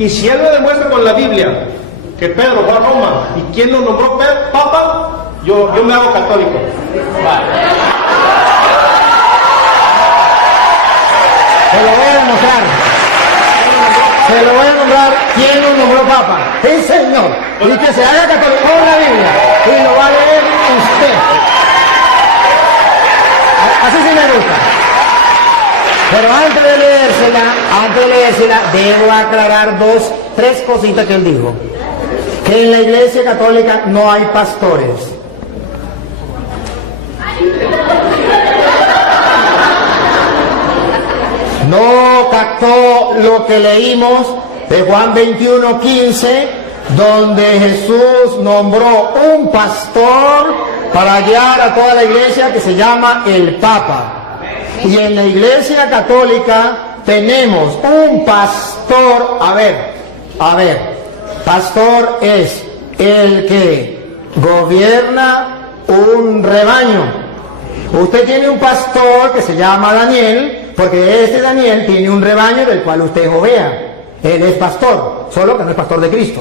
Y si él me demuestra con la Biblia que Pedro fue a Roma y quién lo nombró papa, yo me hago católico. Vale. Se lo voy a demostrar. Se lo voy a nombrar quién lo nombró papa. El Señor. Y que se haga católico con la Biblia. Y lo va a leer usted. Así sí me gusta. Pero antes de leérsela, debo aclarar tres cositas que él dijo. Que en la Iglesia Católica no hay pastores. No captó lo que leímos de Juan 21:15, donde Jesús nombró un pastor para guiar a toda la iglesia, que se llama el Papa. Y en la Iglesia Católica tenemos un pastor. A ver, pastor es el que gobierna un rebaño. Usted tiene un pastor que se llama Daniel, porque este Daniel tiene un rebaño del cual usted es oveja. Él es pastor, solo que no es pastor de Cristo.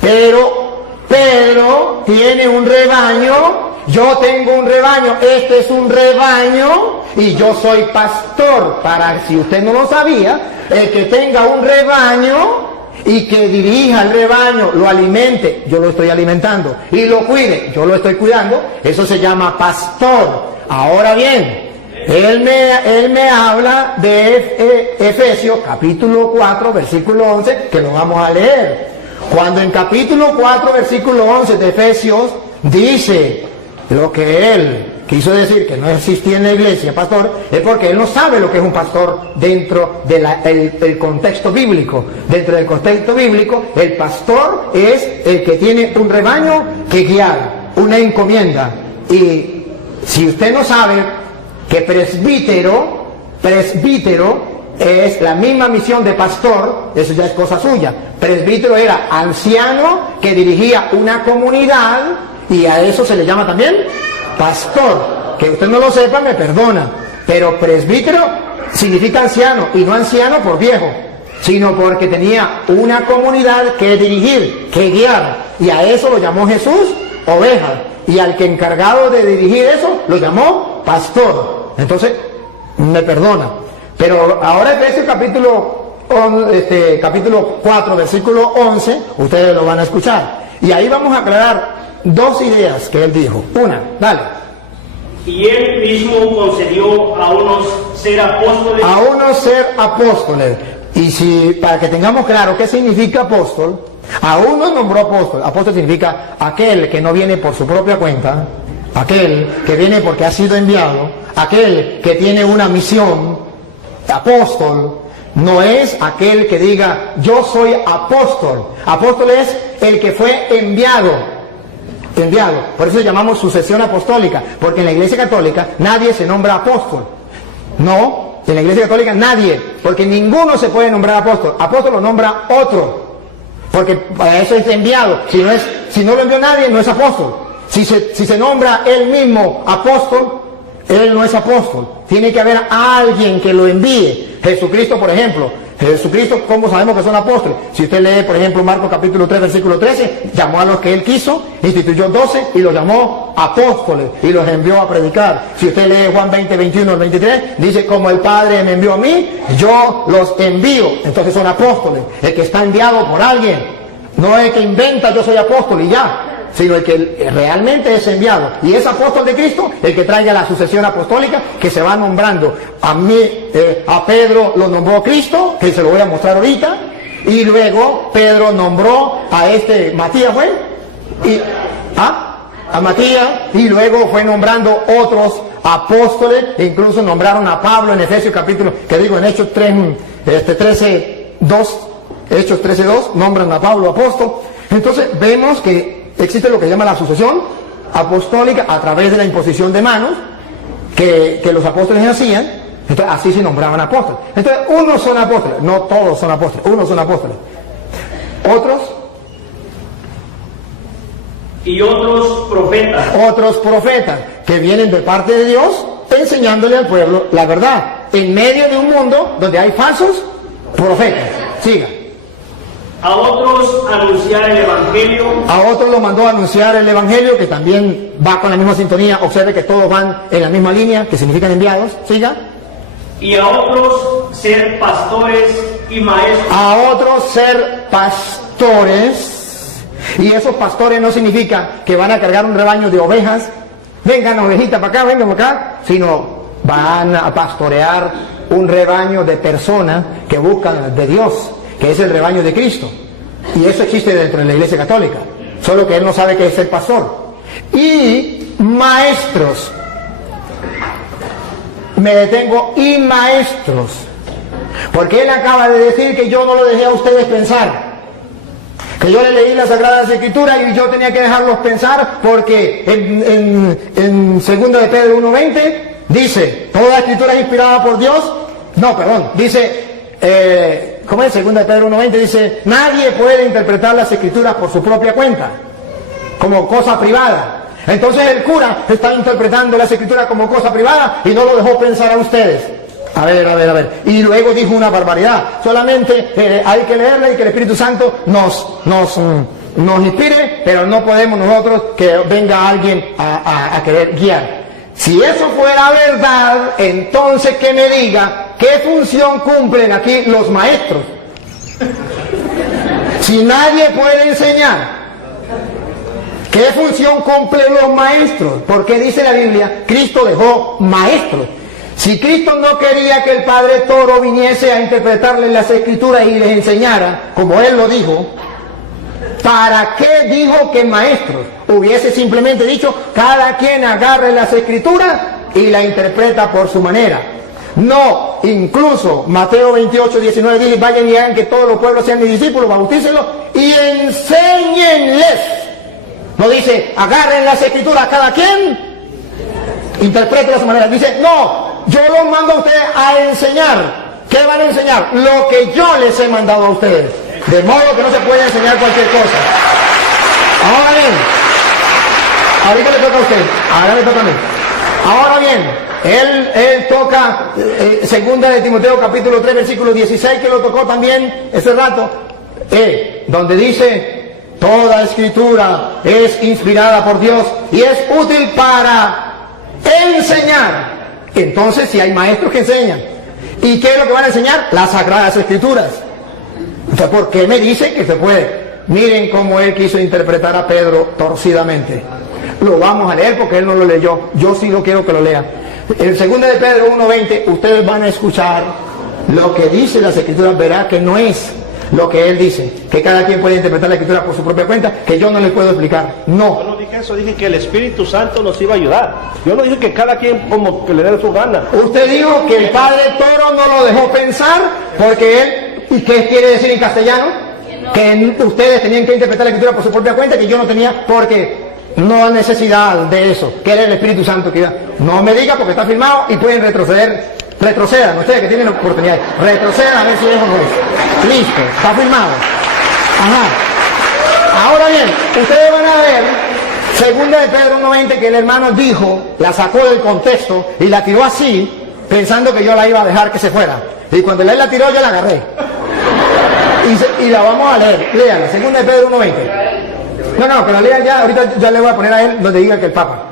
Pero Pedro tiene un rebaño, yo tengo un rebaño, este es un rebaño y yo soy pastor. Para, si usted no lo sabía, el que tenga un rebaño y que dirija el rebaño, lo alimente, yo lo estoy alimentando, y lo cuide, yo lo estoy cuidando, eso se llama pastor. Ahora bien, él me habla de Efesios capítulo 4 versículo 11, que lo vamos a leer. Cuando en capítulo 4 versículo 11 de Efesios dice lo que él quiso decir, que no existía en la iglesia pastor, es porque él no sabe lo que es un pastor dentro del contexto bíblico. Dentro del contexto bíblico, el pastor es el que tiene un rebaño que guiar, una encomienda. Y si usted no sabe que presbítero es la misma misión de pastor, eso ya es cosa suya. Presbítero era anciano que dirigía una comunidad, y a eso se le llama también pastor. Que usted no lo sepa, me perdona, pero presbítero significa anciano, y no anciano por viejo, sino porque tenía una comunidad que dirigir, que guiar, y a eso lo llamó Jesús oveja, y al que encargado de dirigir eso lo llamó pastor. Entonces, me perdona, pero ahora Efesios capítulo 4 versículo 11, ustedes lo van a escuchar, y ahí vamos a aclarar dos ideas que él dijo. Una, dale. Y él mismo concedió a unos ser apóstoles. A unos ser apóstoles. Y si, para que tengamos claro qué significa apóstol, a uno nombró apóstol. Apóstol significa aquel que no viene por su propia cuenta, aquel que viene porque ha sido enviado, aquel que tiene una misión. Apóstol no es aquel que diga yo soy apóstol. Apóstol es el que fue enviado. Por eso llamamos sucesión apostólica, porque en la Iglesia Católica nadie se nombra apóstol. No, en la Iglesia Católica nadie, porque ninguno se puede nombrar apóstol. Apóstol lo nombra otro, porque para eso es enviado. Si no lo envió nadie, no es apóstol. Si se nombra él mismo apóstol, él no es apóstol. Tiene que haber alguien que lo envíe. Jesucristo, por ejemplo. Jesucristo, ¿cómo sabemos que son apóstoles? Si usted lee, por ejemplo, Marcos capítulo 3, versículo 13, llamó a los que él quiso, instituyó 12 y los llamó apóstoles y los envió a predicar. Si usted lee Juan 20, 21 al 23, dice, como el Padre me envió a mí, yo los envío. Entonces son apóstoles. El que está enviado por alguien. No es el que inventa yo soy apóstol y ya, sino el que realmente es enviado. Y es apóstol de Cristo el que traiga la sucesión apostólica que se va nombrando. A Pedro lo nombró Cristo, que se lo voy a mostrar ahorita, y luego Pedro nombró a Matías, a Matías, y luego fue nombrando otros apóstoles, e incluso nombraron a Pablo en Efesios capítulo, en Hechos 13:2, nombran a Pablo apóstol. Entonces vemos que existe lo que llama la sucesión apostólica a través de la imposición de manos que los apóstoles hacían. Entonces así se nombraban apóstoles. Entonces unos son apóstoles, no todos son apóstoles, unos son apóstoles. Otros y otros profetas que vienen de parte de Dios enseñándole al pueblo la verdad en medio de un mundo donde hay falsos profetas. Siga. a otros anunciar el Evangelio, A otros los mandó a anunciar el Evangelio, que también va con la misma sintonía. Observe que todos van en la misma línea, que significan enviados. Siga. y a otros ser pastores y maestros. A otros ser pastores. Y esos pastores no significa que van a cargar un rebaño de ovejas. Vengan ovejitas para acá, vengan para acá. Sino van a pastorear un rebaño de personas que buscan de Dios, que es el rebaño de Cristo. Y eso existe dentro de la Iglesia Católica. Solo que él no sabe qué es el pastor. Y maestros. Me detengo, y maestros. Porque él acaba de decir que yo no lo dejé a ustedes pensar. Que yo le leí las Sagradas Escrituras y yo tenía que dejarlos pensar, porque en 2 de Pedro 1:20 dice, toda escritura es inspirada por Dios. No, perdón, dice, ¿cómo es? 2 de Pedro 1:20 dice, nadie puede interpretar las Escrituras por su propia cuenta, como cosa privada. Entonces el cura está interpretando las Escrituras como cosa privada y no lo dejó pensar a ustedes. A ver. Y luego dijo una barbaridad. Solamente hay que leerla y que el Espíritu Santo nos inspire, pero no podemos nosotros que venga alguien a querer guiar. Si eso fuera verdad, entonces que me diga qué función cumplen aquí los maestros. Si nadie puede enseñar, ¿qué función cumplen los maestros? Porque dice la Biblia, Cristo dejó maestros. Si Cristo no quería que el Padre Toro viniese a interpretarles las Escrituras y les enseñara, como Él lo dijo, ¿para qué dijo que maestros? Hubiese simplemente dicho, cada quien agarre las Escrituras y la interpreta por su manera. No, incluso Mateo 28:19 dice, vayan y hagan que todos los pueblos sean mis discípulos, bautícenlos y enséñenles. No dice, agarren las Escrituras cada quien, interpreten a su manera. Dice, no, yo los mando a ustedes a enseñar. ¿Qué van a enseñar? Lo que yo les he mandado a ustedes. De modo que no se puede enseñar cualquier cosa. Ahora bien, ahorita le toca a usted, ahora me toca a mí. Ahora bien, él toca 2 de Timoteo capítulo 3 versículo 16, que lo tocó también ese rato, donde dice, toda escritura es inspirada por Dios y es útil para enseñar. Entonces, si hay maestros que enseñan, ¿y qué es lo que van a enseñar? Las Sagradas Escrituras. Entonces, ¿por qué me dice que se puede? Miren cómo él quiso interpretar a Pedro torcidamente. Lo vamos a leer porque él no lo leyó. Yo sí lo quiero que lo lean. En 2 de Pedro 1:20, ustedes van a escuchar lo que dice las Escrituras. Verá que no es lo que él dice, que cada quien puede interpretar la Escritura por su propia cuenta, que yo no les puedo explicar. No. Yo no dije eso, dije que el Espíritu Santo nos iba a ayudar. Yo no dije que cada quien como que le dé su gana. Usted dijo que el Padre Toro no lo dejó pensar porque él, ¿y qué quiere decir en castellano? Que ustedes tenían que interpretar la Escritura por su propia cuenta, que yo no tenía, porque no hay necesidad de eso, que era el Espíritu Santo que iba. No me diga porque está firmado y pueden retroceder. Retrocedan, ustedes que tienen oportunidad, retrocedan a ver si eso no es. Listo, está firmado. Ajá. Ahora bien, ustedes van a ver 2 de Pedro 1:20 que el hermano dijo, la sacó del contexto y la tiró así, pensando que yo la iba a dejar que se fuera. Y cuando él la tiró, yo la agarré. Y la vamos a leer, léanla, 2 de Pedro 1:20. No, pero lean ya, ahorita ya le voy a poner a él donde diga que el Papa.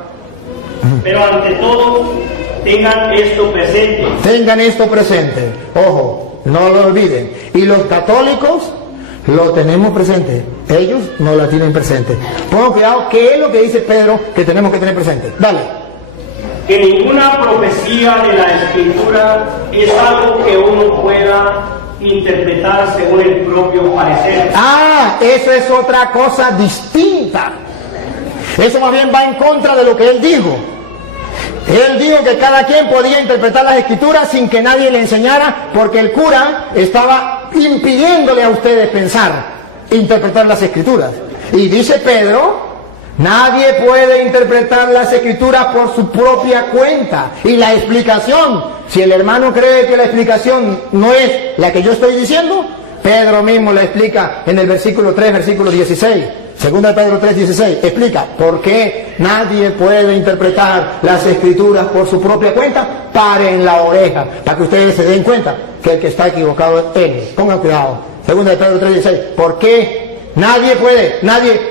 Pero ante todo, tengan esto presente. Tengan esto presente. Ojo, no lo olviden. Y los católicos lo tenemos presente. Ellos no lo tienen presente. Pongan cuidado, ¿qué es lo que dice Pedro que tenemos que tener presente? Dale. Que ninguna profecía de la Escritura es algo que uno pueda interpretar según el propio parecer. Eso es otra cosa distinta. Eso más bien va en contra de lo que él dijo. Él dijo que cada quien podía interpretar las Escrituras sin que nadie le enseñara, porque el cura estaba impidiéndole a ustedes pensar, interpretar las Escrituras. Y dice Pedro, nadie puede interpretar las Escrituras por su propia cuenta. Y la explicación, si el hermano cree que la explicación no es la que yo estoy diciendo, Pedro mismo la explica en el versículo 3, versículo 16. 2 de Pedro 3:16 explica por qué nadie puede interpretar las Escrituras por su propia cuenta. Paren la oreja para que ustedes se den cuenta que el que está equivocado es él. Pongan cuidado. Segunda de Pedro 3:16. ¿Por qué? Nadie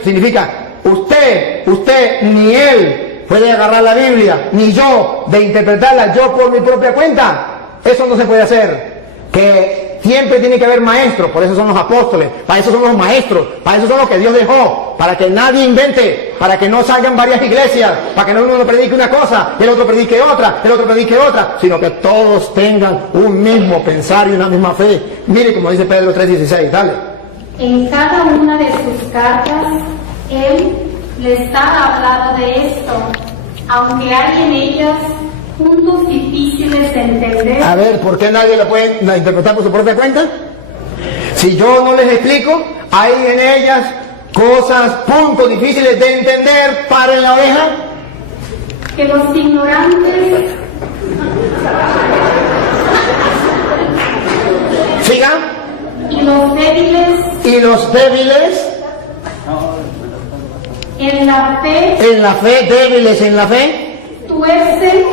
significa usted, ni él puede agarrar la Biblia, ni yo, de interpretarla yo por mi propia cuenta. Eso no se puede hacer. Que siempre tiene que haber maestros, por eso son los apóstoles, para eso son los maestros, para eso son los que Dios dejó, para que nadie invente, para que no salgan varias iglesias, para que no uno predique una cosa, el otro predique otra, el otro predique otra, sino que todos tengan un mismo pensar y una misma fe. Mire como dice Pedro 3:16, dale. En cada una de sus cartas, él les ha hablado de esto, aunque hay en ellas puntos difíciles de entender. A ver, ¿por qué nadie lo puede interpretar por su propia cuenta? Si yo no les explico, hay en ellas cosas, puntos difíciles de entender para la oveja. Que los ignorantes Siga. y los débiles en la fe débiles en la fe, tuercen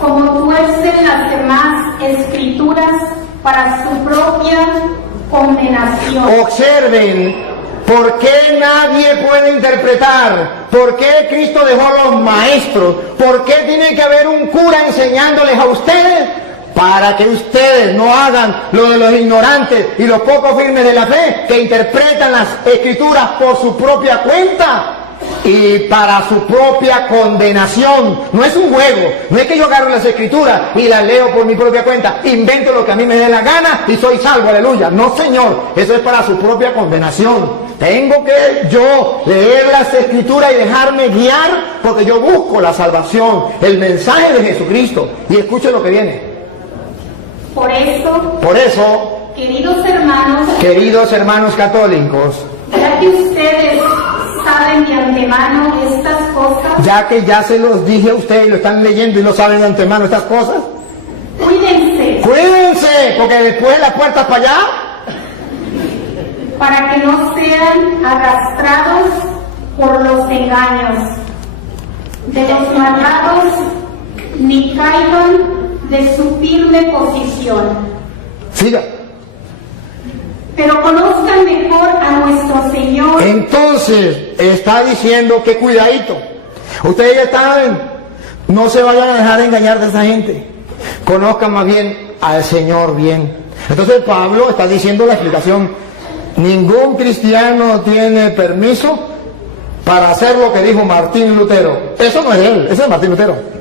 como tuercen las demás escrituras para su propia condenación. observen, ¿por qué nadie puede interpretar? ¿Por qué Cristo dejó los maestros? ¿Por qué tiene que haber un cura enseñándoles a ustedes? Para que ustedes no hagan lo de los ignorantes y los poco firmes de la fe, que interpretan las escrituras por su propia cuenta y para su propia condenación. No es un juego, no es que yo agarro las escrituras y las leo por mi propia cuenta, invento lo que a mí me dé la gana y soy salvo, aleluya. No, señor, eso es para su propia condenación. Tengo que yo leer las escrituras y dejarme guiar, porque yo busco la salvación, el mensaje de Jesucristo. Y escuche lo que viene. Por eso, queridos hermanos católicos, ya que ustedes saben de antemano estas cosas, ya que ya se los dije a ustedes y lo están leyendo y no saben de antemano estas cosas, cuídense, porque después las puertas para allá, para que no sean arrastrados por los engaños de los malvados, ni caigan de su firme posición. Siga. Pero conozcan mejor a nuestro Señor. Entonces, está diciendo que cuidadito. Ustedes ya saben, no se vayan a dejar engañar de esa gente. Conozcan más bien al Señor bien. Entonces Pablo está diciendo la explicación. Ningún cristiano tiene permiso para hacer lo que dijo Martín Lutero. Eso no es de él, eso es Martín Lutero.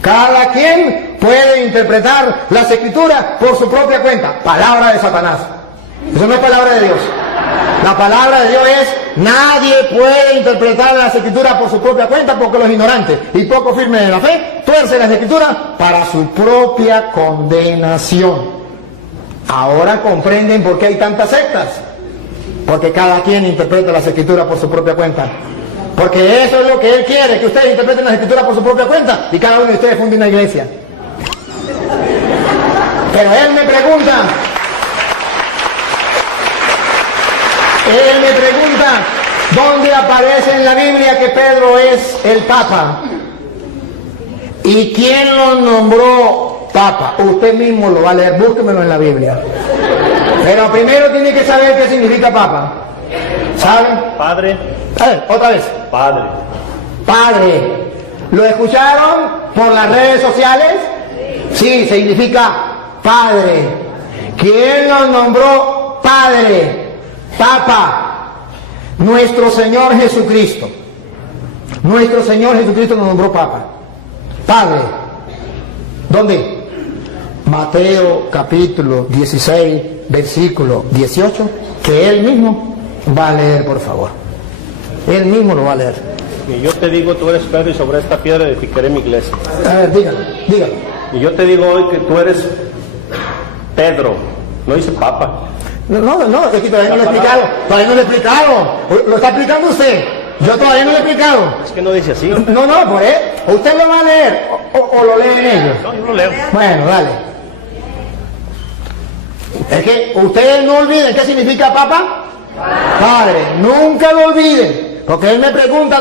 Cada quien puede interpretar las escrituras por su propia cuenta. Palabra de Satanás. Eso no es palabra de Dios. La palabra de Dios es: nadie puede interpretar las escrituras por su propia cuenta, porque los ignorantes y poco firmes de la fe tuercen las escrituras para su propia condenación. Ahora comprenden por qué hay tantas sectas. Porque cada quien interpreta las escrituras por su propia cuenta. Porque eso es lo que Él quiere, que ustedes interpreten las escrituras por su propia cuenta y cada uno de ustedes funde una iglesia. Pero Él me pregunta, ¿dónde aparece en la Biblia que Pedro es el Papa? ¿Y quién lo nombró Papa? Usted mismo lo va a leer, búsquemelo en la Biblia. Pero primero tiene que saber qué significa Papa. ¿Saben? Padre. A ver, otra vez. Padre. ¿Lo escucharon por las redes sociales? Sí, significa Padre. ¿Quién lo nombró Padre? Papa. Nuestro Señor Jesucristo. Nuestro Señor Jesucristo nos nombró Papa. Padre. ¿Dónde? Mateo capítulo 16, versículo 18, que Él mismo va a leer, por favor. Él mismo lo va a leer. Y yo te digo, tú eres Pedro, y sobre esta piedra edificaré mi iglesia. A ver, dígalo. Y yo te digo hoy que tú eres Pedro, no dice Papa. No, es que todavía no lo he explicado. Lo está explicando usted. Yo todavía no lo he explicado. Es que no dice así. No, por él. ¿Usted lo va a leer o lo leen ellos? No, yo lo leo. Bueno, dale. Es que ustedes no olviden qué significa Papa. Padre, nunca lo olviden, porque él me pregunta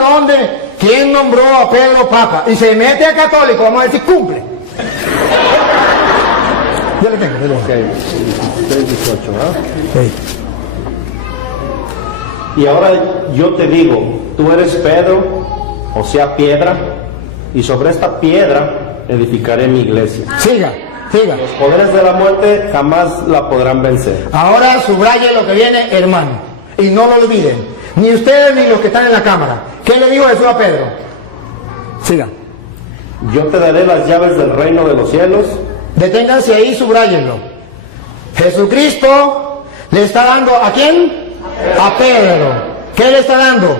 quién nombró a Pedro Papa, y se mete a católico, vamos a decir cumple. le tengo. Ok, 3:18, ¿verdad? Sí. Y ahora yo te digo, tú eres Pedro, o sea, piedra, y sobre esta piedra edificaré mi iglesia. Siga, siga. Los poderes de la muerte jamás la podrán vencer. Ahora subraye lo que viene, hermano, y no lo olviden, ni ustedes ni los que están en la cámara. ¿Qué le dijo Jesús a Pedro? Siga. Yo te daré las llaves del reino de los cielos. Deténganse ahí, subrayenlo. Jesucristo le está dando, ¿a quién? A Pedro. ¿Qué le está dando?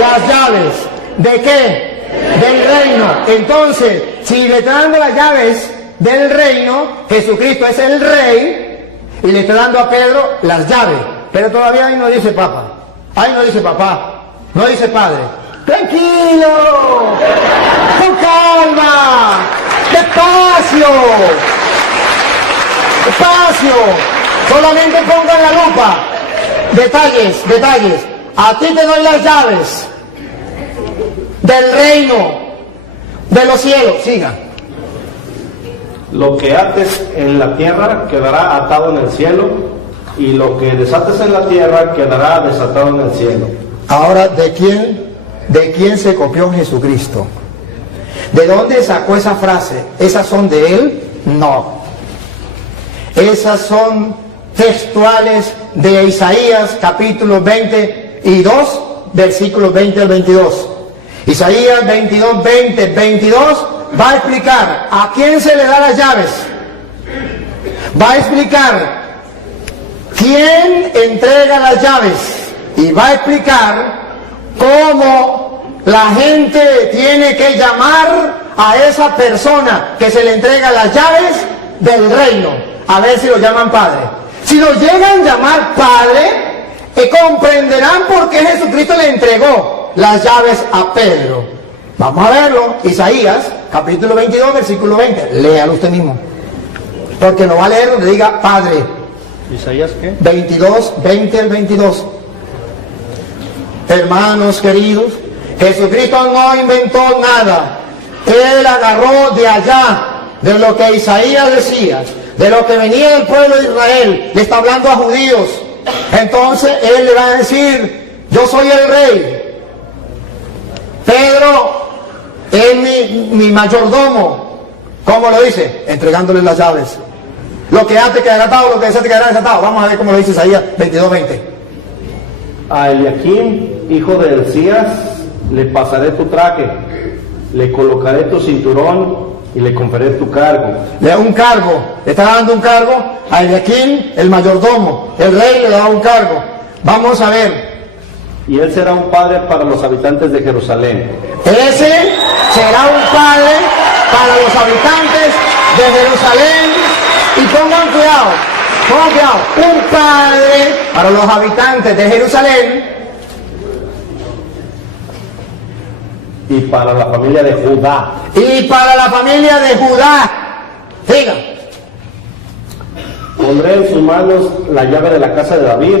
Las llaves. ¿De qué? Del reino. Entonces, si le está dando las llaves del reino, Jesucristo es el rey, y le está dando a Pedro las llaves. Pero todavía ahí no dice papa. Ahí no dice papá. No dice padre. ¡Tranquilo! ¡Con calma! ¡Despacio! ¡Despacio! Solamente pongan la lupa. Detalles, detalles. A ti te doy las llaves del reino de los cielos. Siga. Lo que ates en la tierra quedará atado en el cielo, y lo que desates en la tierra quedará desatado en el cielo. Ahora, ¿de quién se copió Jesucristo? ¿De dónde sacó esa frase? ¿Esas son de él? No. Esas son textuales de Isaías capítulo 22, versículos 20 al 22. Isaías 22, 20, 22 va a explicar a quién se le da las llaves. Va a explicar quién entrega las llaves. Y va a explicar cómo la gente tiene que llamar a esa persona que se le entrega las llaves del reino. A ver si lo llaman padre. Si lo llegan a llamar padre, comprenderán por qué Jesucristo le entregó las llaves a Pedro. Vamos a verlo. Isaías, capítulo 22, versículo 20. Léalo usted mismo. Porque lo va a leer donde diga padre. ¿Isaías qué? 22, 20 al 22. Hermanos queridos, Jesucristo no inventó nada. Él agarró de allá, de lo que Isaías decía, de lo que venía del pueblo de Israel. Le está hablando a judíos. Entonces él le va a decir, yo soy el rey. Pedro es mi mayordomo. ¿Cómo lo dice? Entregándole las llaves. Lo que antes quedará atado, lo que desate quedará desatado. Vamos a ver cómo lo dice Isaías 22, 20. A Eliakim, hijo de Elías, le pasaré tu traje, le colocaré tu cinturón y le conferiré tu cargo. Le da un cargo, le está dando un cargo a Eliakim, el mayordomo. El rey le da un cargo. Vamos a ver. Y él será un padre para los habitantes de Jerusalén. Ese será un padre para los habitantes de Jerusalén. Y pongan cuidado, un padre para los habitantes de Jerusalén y para la familia de Judá. Y para la familia de Judá. Diga. Pondré en sus manos la llave de la casa de David.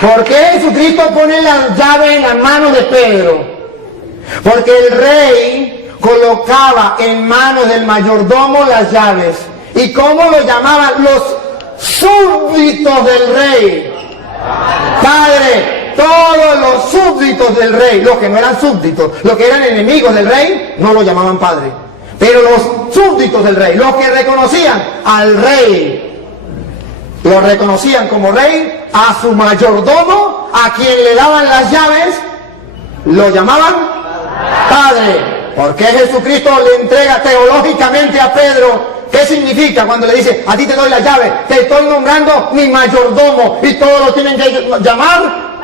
¿Por qué Jesucristo pone la llave en las manos de Pedro? Porque el rey colocaba en manos del mayordomo las llaves. ¿Y cómo lo llamaban? Los súbditos del rey. Padre, todos los súbditos del rey, los que no eran súbditos, los que eran enemigos del rey, no lo llamaban padre. Pero los súbditos del rey, los que reconocían al rey, lo reconocían como rey, a su mayordomo, a quien le daban las llaves, lo llamaban padre. ¿Por qué Jesucristo le entrega teológicamente a Pedro? ¿Qué significa cuando le dice, a ti te doy la llave, te estoy nombrando mi mayordomo, y todos lo tienen que llamar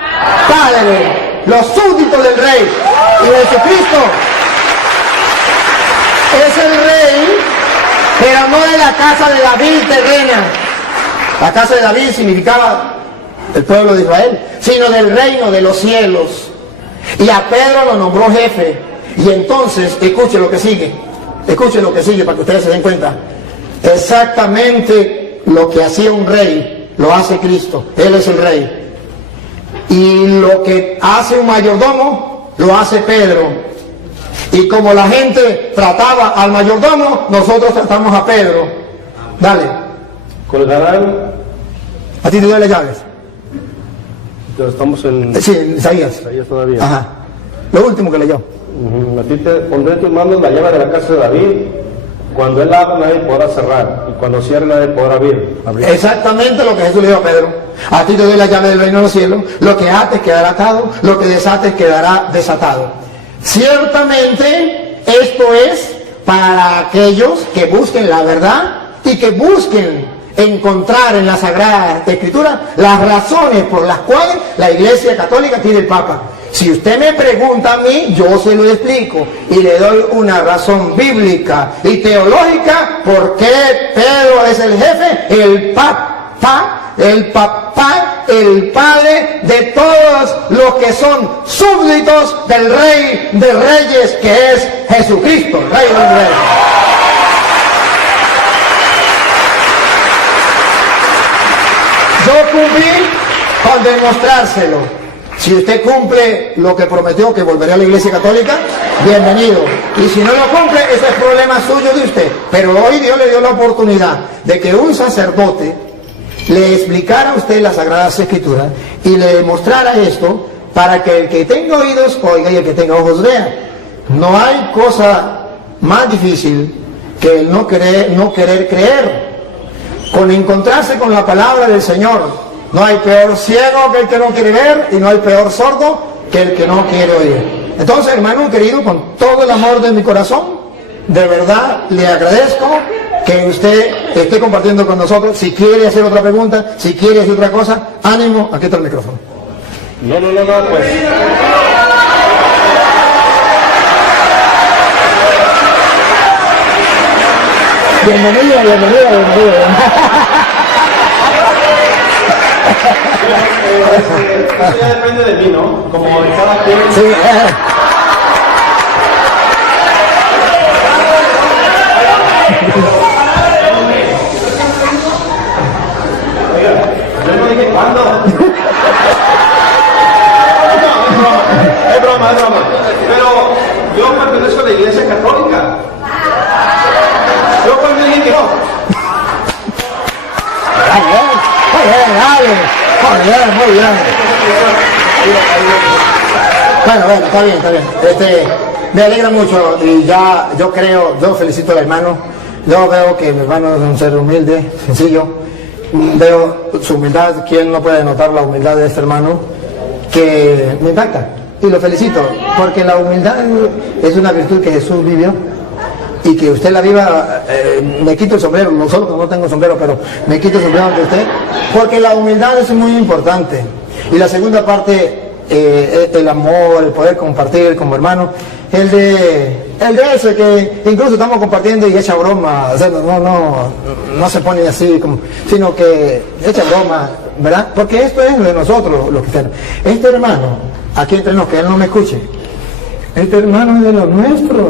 padre? Los súbditos del rey. Y Jesucristo es el rey, pero no de la casa de David terrena. La casa de David significaba el pueblo de Israel, sino del reino de los cielos. Y a Pedro lo nombró jefe. Y entonces, escuchen lo que sigue para que ustedes se den cuenta. Exactamente lo que hacía un rey, lo hace Cristo. Él es el rey. Y lo que hace un mayordomo, lo hace Pedro. Y como la gente trataba al mayordomo, nosotros tratamos a Pedro. Dale. Colgarán. ¿A ti te doy las llaves? Ya estamos en. Sí, en Isaías. Isaías todavía. Ajá. Lo último que leyó. A ti te pondré en tus manos la llave de la casa de David. Cuando él abra, nadie podrá cerrar. Y cuando cierre, nadie podrá abrir. Exactamente lo que Jesús le dijo a Pedro. A ti te doy la llave del reino de los cielos. Lo que ates quedará atado. Lo que desates quedará desatado. Ciertamente, esto es para aquellos que busquen la verdad y que busquen encontrar en la Sagrada Escritura las razones por las cuales la Iglesia Católica tiene el Papa. Si usted me pregunta a mí, yo se lo explico y le doy una razón bíblica y teológica por qué Pedro es el jefe, el papá, el padre de todos los que son súbditos del Rey de Reyes, que es Jesucristo, Rey de los Reyes. Yo cumplí con demostrárselo. Si usted cumple lo que prometió, que volverá a la Iglesia Católica, bienvenido. Y si no lo cumple, ese es problema suyo de usted. Pero hoy Dios le dio la oportunidad de que un sacerdote le explicara a usted las Sagradas Escrituras y le demostrara esto para que el que tenga oídos oiga y el que tenga ojos vea. No hay cosa más difícil que el no querer creer. Con encontrarse con la palabra del Señor. No hay peor ciego que el que no quiere ver y no hay peor sordo que el que no quiere oír. Entonces, hermano querido, con todo el amor de mi corazón, de verdad le agradezco que usted esté compartiendo con nosotros. Si quiere hacer otra pregunta, si quiere decir otra cosa, ánimo, aquí está el micrófono. No, pues. Bienvenido. Eso ya depende de mí, ¿no? Como de cada quien. Sí, Oiga, yo no dije cuándo. Es broma. Pero yo pertenezco a la Iglesia Católica. Yo pues me dije que no. muy bien. Bueno, está bien. Me alegra mucho y ya yo felicito al hermano. Yo veo que mi hermano es un ser humilde, sencillo. Veo su humildad. ¿Quién no puede notar la humildad de este hermano? Que me impacta y lo felicito, porque la humildad es una virtud que Jesús vivió. Y que usted la viva, me quito el sombrero, no solo que no tengo sombrero, pero me quito el sombrero ante usted, porque la humildad es muy importante. Y la segunda parte, el amor, el poder compartir como hermano, el de ese que incluso estamos compartiendo y echa broma, o sea, no se pone así, sino que echa broma, ¿verdad? Porque esto es de nosotros, los cristianos. Este hermano, aquí entre nos, que él no me escuche, este hermano es de los nuestros.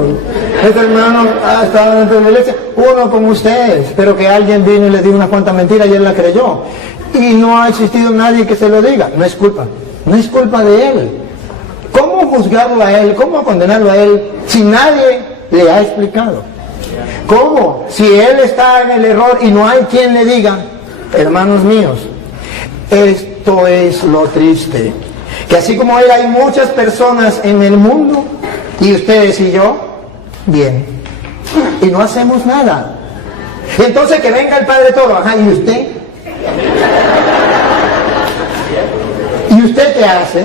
Este hermano ha estado dentro de la iglesia, uno como ustedes, pero que alguien vino y le dijo unas cuantas mentiras y él la creyó. Y no ha existido nadie que se lo diga. No es culpa de él. ¿Cómo juzgarlo a él? ¿Cómo condenarlo a él si nadie le ha explicado? ¿Cómo? Si él está en el error y no hay quien le diga, hermanos míos, esto es lo triste. Que así como él hay muchas personas en el mundo, y ustedes y yo, bien, y no hacemos nada. Entonces que venga el Padre todo, ajá, ¿y usted? ¿Y usted qué hace?